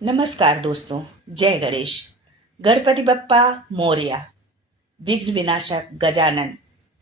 नमस्कार दोस्तों, जय गणेश। गणपति बप्पा मोरया। विघ्न विनाशक गजानन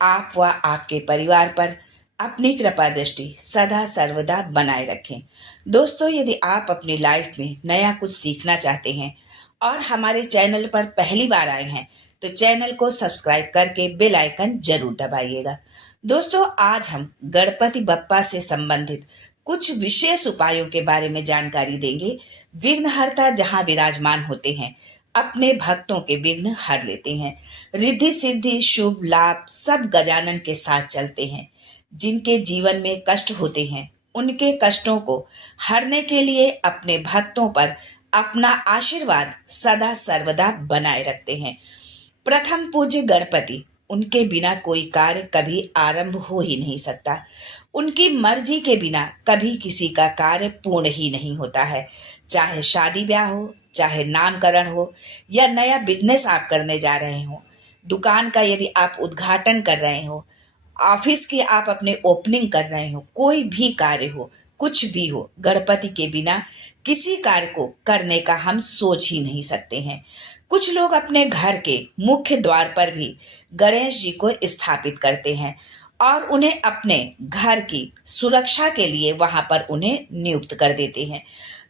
आप व आपके परिवार पर अपनी कृपा दृष्टि सदा सर्वदा बनाए रखें। दोस्तों, यदि आप अपनी लाइफ में नया कुछ सीखना चाहते हैं और हमारे चैनल पर पहली बार आए हैं तो चैनल को सब्सक्राइब करके बेल आइकन जरूर दबाइएगा। दोस्तों, आज हम गणपति बप्पा से संबंधित कुछ विशेष उपायों के बारे में जानकारी देंगे। विघ्नहर्ता जहां विराजमान होते हैं, अपने भक्तों के विघ्न हर लेते हैं। रिद्धि सिद्धि शुभ लाभ सब गजानन के साथ चलते हैं। जिनके जीवन में कष्ट होते हैं, उनके कष्टों को हरने के लिए अपने भक्तों पर अपना आशीर्वाद सदा सर्वदा बनाए रखते हैं। प्रथम पूज्य गणपति, उनके बिना कोई कार्य कभी आरंभ हो ही नहीं सकता। उनकी मर्जी के बिना कभी किसी का कार्य पूर्ण ही नहीं होता है। चाहे शादी ब्याह हो, चाहे नामकरण हो, या नया बिजनेस आप करने जा रहे हो, दुकान का यदि आप उद्घाटन कर रहे हो, ऑफिस की आप अपने ओपनिंग कर रहे हो, कोई भी कार्य हो, कुछ भी हो, गणपति के बिना किसी कार्य को करने का हम सोच ही नहीं सकते हैं। कुछ लोग अपने घर के मुख्य द्वार पर भी गणेश जी को स्थापित करते हैं और उन्हें अपने घर की सुरक्षा के लिए वहां पर उन्हें नियुक्त कर देते हैं।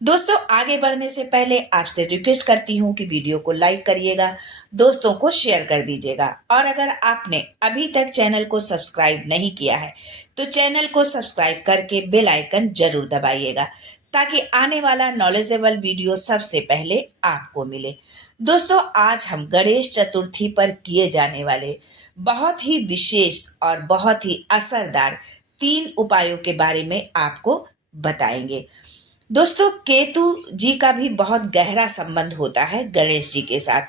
दोस्तों, आगे बढ़ने से पहले आपसे रिक्वेस्ट करती हूँ कि वीडियो को लाइक करिएगा, दोस्तों को शेयर कर दीजिएगा, और अगर आपने अभी तक चैनल को सब्सक्राइब नहीं किया है तो चैनल को सब्सक्राइब करके बेल आइकन जरूर दबाइएगा ताकि आने वाला नॉलेजेबल वीडियो सबसे पहले आपको मिले। दोस्तों, आज हम गणेश चतुर्थी पर किए जाने वाले बहुत ही विशेष और बहुत ही असरदार 3 उपायों के बारे में आपको बताएंगे। दोस्तों, केतु जी का भी बहुत गहरा संबंध होता है गणेश जी के साथ,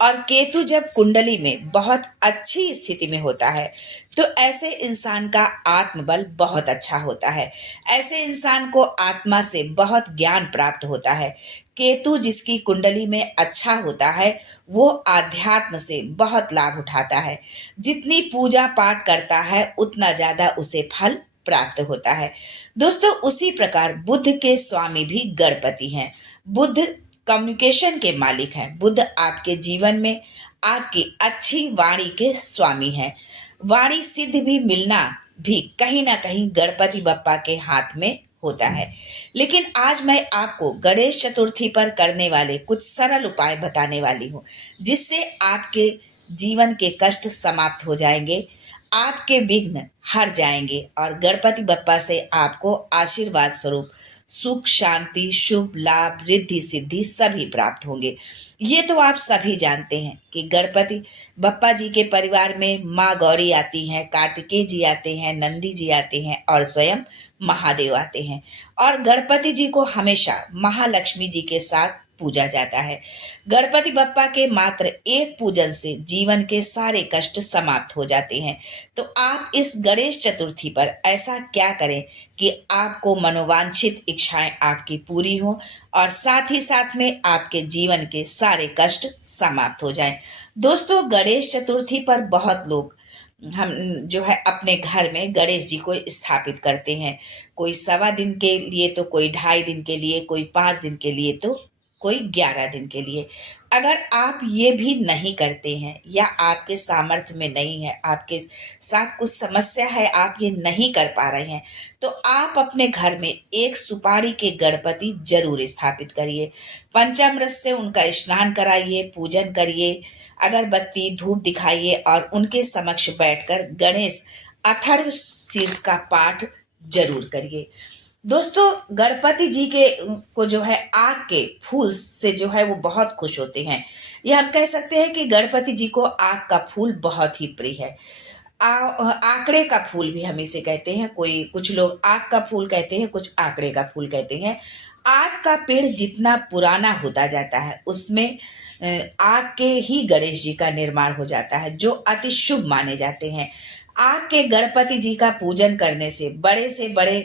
और केतु जब कुंडली में बहुत अच्छी स्थिति में होता है तो ऐसे इंसान का आत्मबल बहुत अच्छा होता है। ऐसे इंसान को आत्मा से बहुत ज्ञान प्राप्त होता है। केतु जिसकी कुंडली में अच्छा होता है वो आध्यात्म से बहुत लाभ उठाता है। जितनी पूजा पाठ करता है उतना ज्यादा उसे फल प्राप्त होता है। दोस्तों, उसी प्रकार बुद्ध के स्वामी भी गणपति हैं। बुद्ध कम्युनिकेशन के मालिक हैं। बुद्ध आपके जीवन में आपकी अच्छी वाणी के स्वामी हैं। वाणी सिद्ध भी मिलना भी कहीं ना कहीं गणपति बप्पा के हाथ में होता है। लेकिन आज मैं आपको गणेश चतुर्थी पर करने वाले कुछ सरल उपाय बताने वाली हूँ जिससे आपके जीवन के कष्ट समाप्त हो जाएंगे, आपके विघ्न हर जाएंगे और गणपति बप्पा से आपको आशीर्वाद स्वरूप सुख शांति शुभ लाभ रिद्धि सिद्धि सभी प्राप्त होंगे। ये तो आप सभी जानते हैं कि गणपति बप्पा जी के परिवार में माँ गौरी आती हैं, कार्तिकेय जी आते हैं, नंदी जी आते हैं और स्वयं महादेव आते हैं। और गणपति जी को हमेशा महालक्ष्मी जी के साथ पूजा जाता है। गणपति बप्पा के मात्र एक पूजन से जीवन के सारे कष्ट समाप्त हो जाते हैं। तो आप इस गणेश चतुर्थी पर ऐसा क्या करें कि आपको मनोवांछित इच्छाएं आपकी पूरी हो और साथ ही साथ में आपके जीवन के सारे कष्ट समाप्त हो जाएं। दोस्तों, गणेश चतुर्थी पर बहुत लोग हम जो है अपने घर में गणेश जी को स्थापित करते हैं। कोई 1.25 दिन के लिए, तो कोई 2.5 दिन के लिए, कोई 5 दिन के लिए, तो कोई 11 दिन के लिए। अगर आप ये भी नहीं करते हैं या आपके सामर्थ्य में नहीं है, आपके साथ कुछ समस्या है, आप ये नहीं कर पा रहे हैं, तो आप अपने घर में एक सुपारी के गणपति जरूर स्थापित करिए। पंचामृत से उनका स्नान कराइए, पूजन करिए, अगरबत्ती धूप दिखाइए और उनके समक्ष बैठकर गणेश अथर्व शीर्ष का पाठ जरूर करिए। दोस्तों, गणपति जी के को जो है आग के फूल से जो है वो बहुत खुश होते हैं। ये हम कह सकते हैं कि गणपति जी को आग का फूल बहुत ही प्रिय है। आंकड़े का फूल भी हम इसे कहते हैं। कोई कुछ लोग आग का फूल कहते हैं, कुछ आंकड़े का फूल कहते हैं। आग का पेड़ जितना पुराना होता जाता है उसमें आग के ही गणेश जी का निर्माण हो जाता है जो अति शुभ माने जाते हैं। आग के गणपति जी का पूजन करने से बड़े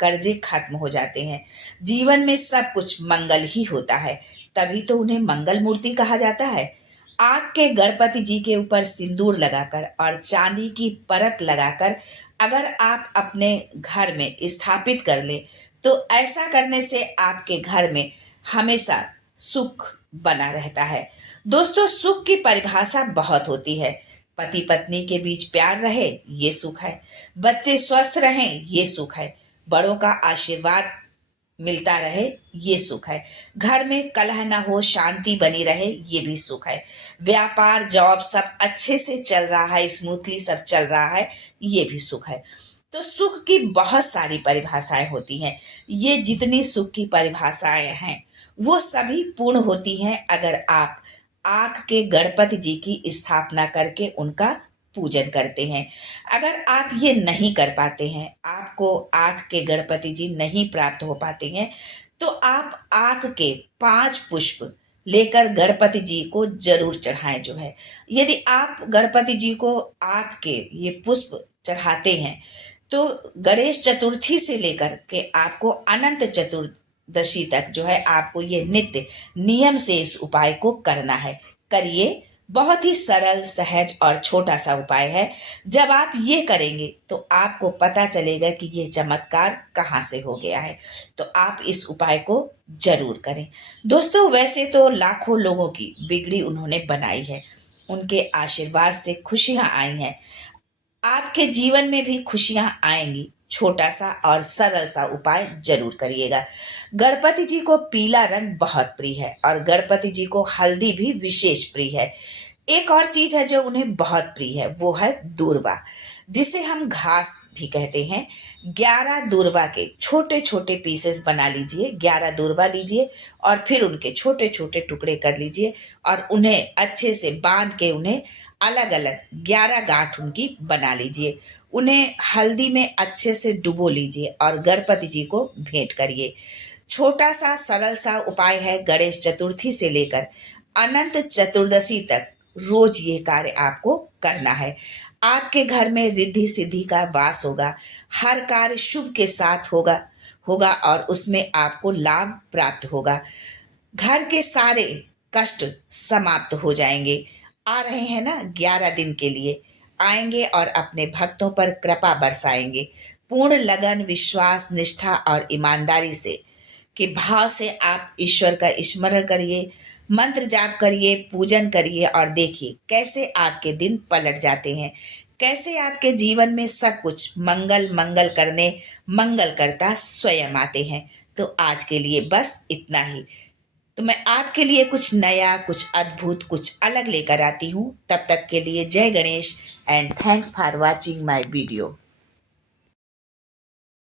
कर्जे खत्म हो जाते हैं। जीवन में सब कुछ मंगल ही होता है, तभी तो उन्हें मंगल मूर्ति कहा जाता है। आग के गणपति जी के ऊपर सिंदूर लगाकर और चांदी की परत लगाकर अगर आप अपने घर में स्थापित कर ले तो ऐसा करने से आपके घर में हमेशा सुख बना रहता है। दोस्तों, सुख की परिभाषा बहुत होती है। पति पत्नी के बीच प्यार रहे, ये सुख है। बच्चे स्वस्थ रहें, ये सुख है। बड़ों का आशीर्वाद मिलता रहे, ये सुख है। घर में कलह न हो, शांति बनी रहे, ये भी सुख है। व्यापार जॉब सब अच्छे से चल रहा है, स्मूथली सब चल रहा है, ये भी सुख है। तो सुख की बहुत सारी परिभाषाएं होती हैं। ये जितनी सुख की परिभाषाएं हैं वो सभी पूर्ण होती हैं अगर आप आँख के गणपति जी की स्थापना करके उनका पूजन करते हैं। अगर आप ये नहीं कर पाते हैं, आपको आँख के गणपति जी नहीं प्राप्त हो पाते हैं, तो आप आँख के 5 पुष्प लेकर गणपति जी को जरूर चढ़ाएं जो है। यदि आप गणपति जी को आँख के ये पुष्प चढ़ाते हैं, तो गणेश चतुर्थी से लेकर के आपको अनंत चतुर्दशी तक जो है आपको ये नित्य नियम से इस उपाय को करना है। करिए, बहुत ही सरल, सहज और छोटा सा उपाय है। जब आप ये करेंगे तो आपको पता चलेगा कि ये चमत्कार कहाँ से हो गया है। तो आप इस उपाय को जरूर करें। दोस्तों, वैसे तो लाखों लोगों की बिगड़ी उन्होंने बनाई है, उनके आशीर्वाद से खुशियां आई हैं। आपके जीवन में भी खुशियां आएंगी। छोटा सा और सरल सा उपाय जरूर करिएगा। गणपति जी को पीला रंग बहुत प्रिय है और गणपति जी को हल्दी भी विशेष प्रिय है। एक और चीज है जो उन्हें बहुत प्रिय है, वो है दूर्वा, जिसे हम घास भी कहते हैं। 11 दूर्वा के छोटे छोटे पीसेस बना लीजिए। 11 दूर्वा लीजिए और फिर उनके छोटे छोटे टुकड़े कर लीजिए और उन्हें अच्छे से बांध के उन्हें अलग अलग 11 गांठ उनकी बना लीजिए। उन्हें हल्दी में अच्छे से डुबो लीजिए और गणपति जी को भेंट करिए। छोटा सा सरल सा उपाय है। गणेश चतुर्थी से लेकर अनंत चतुर्दशी तक रोज ये कार्य आपको करना है। आपके घर में रिद्धि सिद्धि का वास होगा। हर कार्य शुभ के साथ होगा होगा और उसमें आपको लाभ प्राप्त होगा। घर के सारे कष्ट समाप्त हो जाएंगे। आ रहे हैं ना 11 दिन के लिए, आएंगे और अपने भक्तों पर कृपा बरसाएंगे। पूर्ण लगन, विश्वास, निष्ठा और ईमानदारी से के भाव से आप ईश्वर का स्मरण करिए, मंत्र जाप करिए, पूजन करिए और देखिए कैसे आपके दिन पलट जाते हैं, कैसे आपके जीवन में सब कुछ मंगल मंगल करने मंगल करता स्वयं आते हैं। तो आज के लिए बस इतना ही। तो मैं आपके लिए कुछ नया, कुछ अद्भुत, कुछ अलग लेकर आती हूँ। तब तक के लिए जय Ganesh and thanks for watching my video.